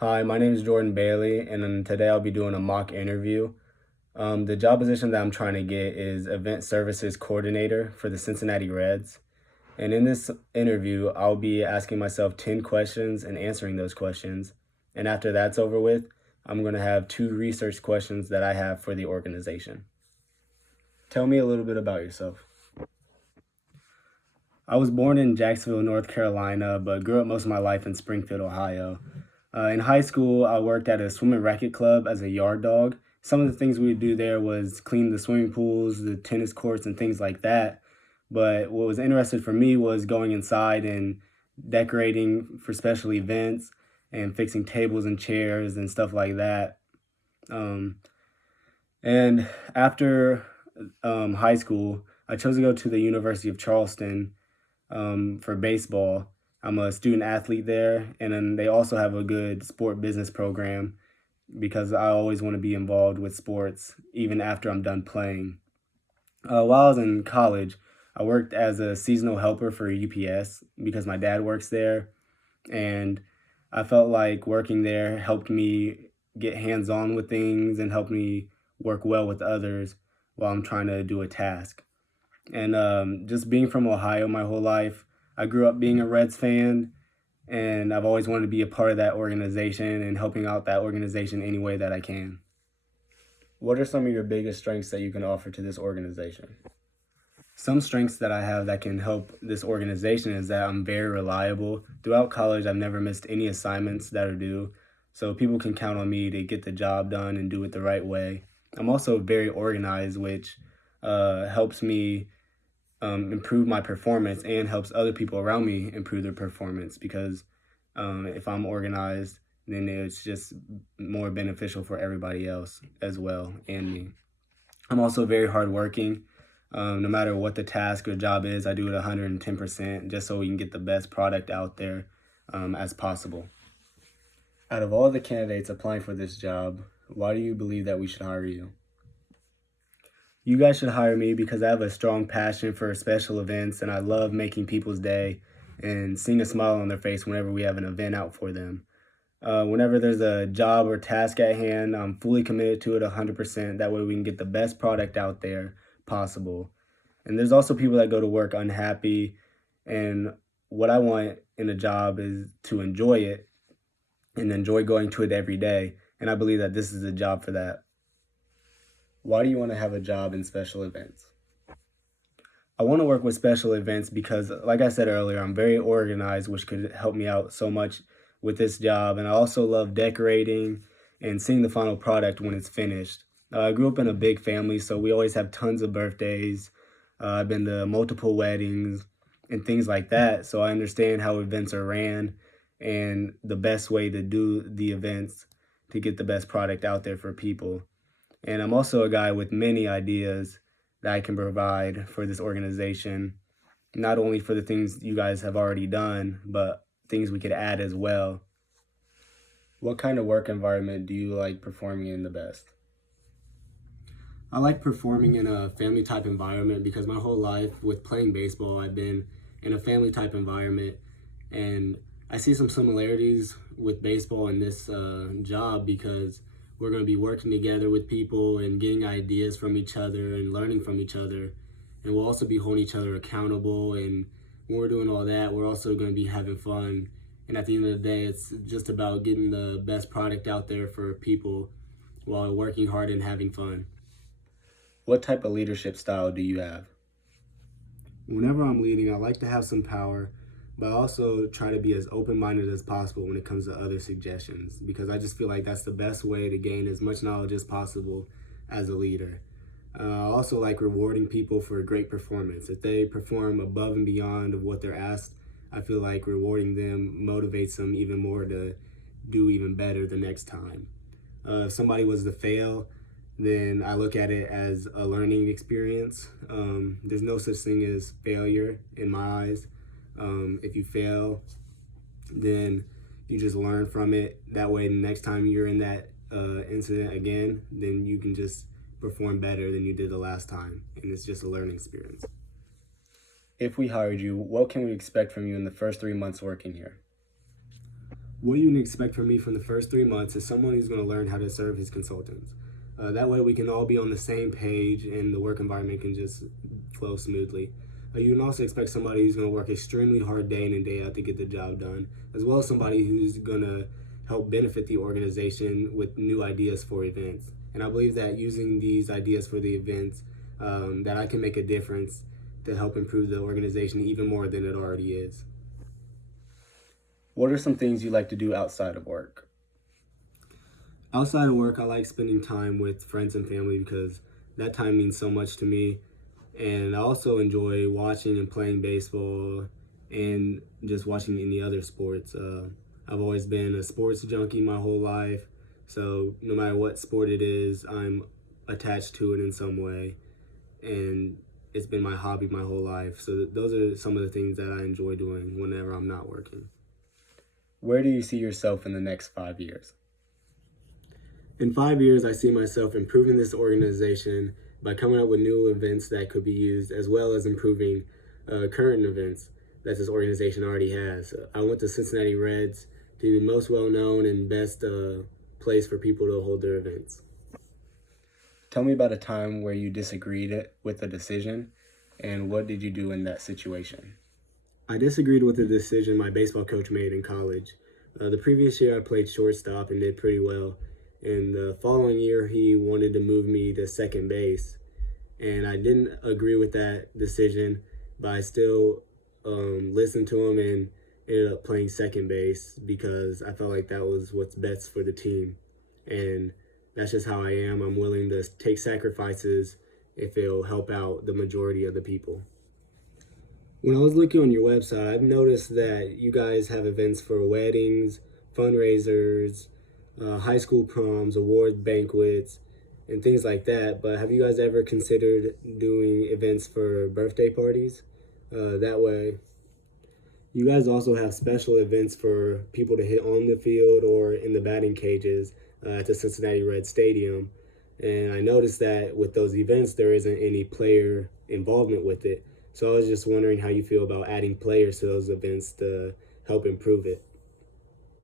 Hi, my name is Jordan Bailey, and then today I'll be doing a mock interview. The job position that I'm trying to get is Event Services Coordinator for the Cincinnati Reds. And in this interview, I'll be asking myself 10 questions and answering those questions. And after that's over with, I'm going to have two research questions that I have for the organization. Tell me a little bit about yourself. I was born in Jacksonville, North Carolina, but grew up most of my life in Springfield, Ohio. In high school, I worked at a swim and racket club as a yard dog. Some of the things we would do there was clean the swimming pools, the tennis courts, and things like that. But what was interesting for me was going inside and decorating for special events and fixing tables and chairs and stuff like that. Um, and after high school, I chose to go to the University of Charleston for baseball. I'm a student athlete there, and then they also have a good sport business program because I always want to be involved with sports even after I'm done playing. While I was in college, I worked as a seasonal helper for UPS because my dad works there, and I felt like working there helped me get hands on with things and helped me work well with others while I'm trying to do a task. And just being from Ohio my whole life, I grew up being a Reds fan, and I've always wanted to be a part of that organization and helping out that organization any way that I can. What are some of your biggest strengths that you can offer to this organization? Some strengths that I have that can help this organization is that I'm very reliable. Throughout college, I've never missed any assignments that are due, so people can count on me to get the job done and do it the right way. I'm also very organized, which helps me improve my performance and helps other people around me improve their performance because if I'm organized, then it's just more beneficial for everybody else as well and me. I'm also very hardworking. No matter what the task or job is, I do it 110% just so we can get the best product out there as possible. Out of all the candidates applying for this job, why do you believe that we should hire you? You guys should hire me because I have a strong passion for special events and I love making people's day and seeing a smile on their face whenever we have an event out for them. Whenever there's a job or task at hand, I'm fully committed to it 100%. That way we can get the best product out there possible. And there's also people that go to work unhappy. And what I want in a job is to enjoy it and enjoy going to it every day. And I believe that this is a job for that. Why do you want to have a job in special events? I want to work with special events because, like I said earlier, I'm very organized, which could help me out so much with this job. And I also love decorating and seeing the final product when it's finished. I grew up in a big family, so we always have tons of birthdays. I've been to multiple weddings and things like that. So I understand how events are ran and the best way to do the events to get the best product out there for people. And I'm also a guy with many ideas that I can provide for this organization, not only for the things you guys have already done, but things we could add as well. What kind of work environment do you like performing in the best? I like performing in a family type environment because my whole life with playing baseball, I've been in a family type environment. And I see some similarities with baseball in this job because we're going to be working together with people and getting ideas from each other and learning from each other. And we'll also be holding each other accountable. And when we're doing all that, we're also going to be having fun. And at the end of the day, it's just about getting the best product out there for people while working hard and having fun. What type of leadership style do you have? Whenever I'm leading, I like to have some power, but I also try to be as open-minded as possible when it comes to other suggestions because I just feel like that's the best way to gain as much knowledge as possible as a leader. I also like rewarding people for a great performance. If they perform above and beyond of what they're asked, I feel like rewarding them motivates them even more to do even better the next time. If somebody was to fail, then I look at it as a learning experience. There's no such thing as failure in my eyes. If you fail, then you just learn from it. That way, next time you're in that incident again, then you can just perform better than you did the last time. And it's just a learning experience. If we hired you, what can we expect from you in the first 3 months working here? What you can expect from me from the first 3 months is someone who's going to learn how to serve his consultants. That way we can all be on the same page and the work environment can just flow smoothly. You can also expect somebody who's going to work extremely hard day in and day out to get the job done, as well as somebody who's going to help benefit the organization with new ideas for events. And I believe that using these ideas for the events, that I can make a difference to help improve the organization even more than it already is. What are some things you like to do outside of work? Outside of work, I like spending time with friends and family because that time means so much to me. And I also enjoy watching and playing baseball and just watching any other sports. I've always been a sports junkie my whole life. So no matter what sport it is, I'm attached to it in some way. And it's been my hobby my whole life. So those are some of the things that I enjoy doing whenever I'm not working. Where do you see yourself in the next 5 years? In 5 years, I see myself improving this organization by coming up with new events that could be used, as well as improving current events that this organization already has. I want the Cincinnati Reds to be the most well-known and best place for people to hold their events. Tell me about a time where you disagreed with a decision, and what did you do in that situation? I disagreed with the decision my baseball coach made in college. The previous year, I played shortstop and did pretty well. And the following year, he wanted to move me to second base. And I didn't agree with that decision, but I still listened to him and ended up playing second base because I felt like that was what's best for the team. And that's just how I am. I'm willing to take sacrifices if it'll help out the majority of the people. When I was looking on your website, I've noticed that you guys have events for weddings, fundraisers, high school proms, award banquets, and things like that. But have you guys ever considered doing events for birthday parties? That way, you guys also have special events for people to hit on the field or in the batting cages at the Cincinnati Reds Stadium. And I noticed that with those events, there isn't any player involvement with it. So I was just wondering how you feel about adding players to those events to help improve it.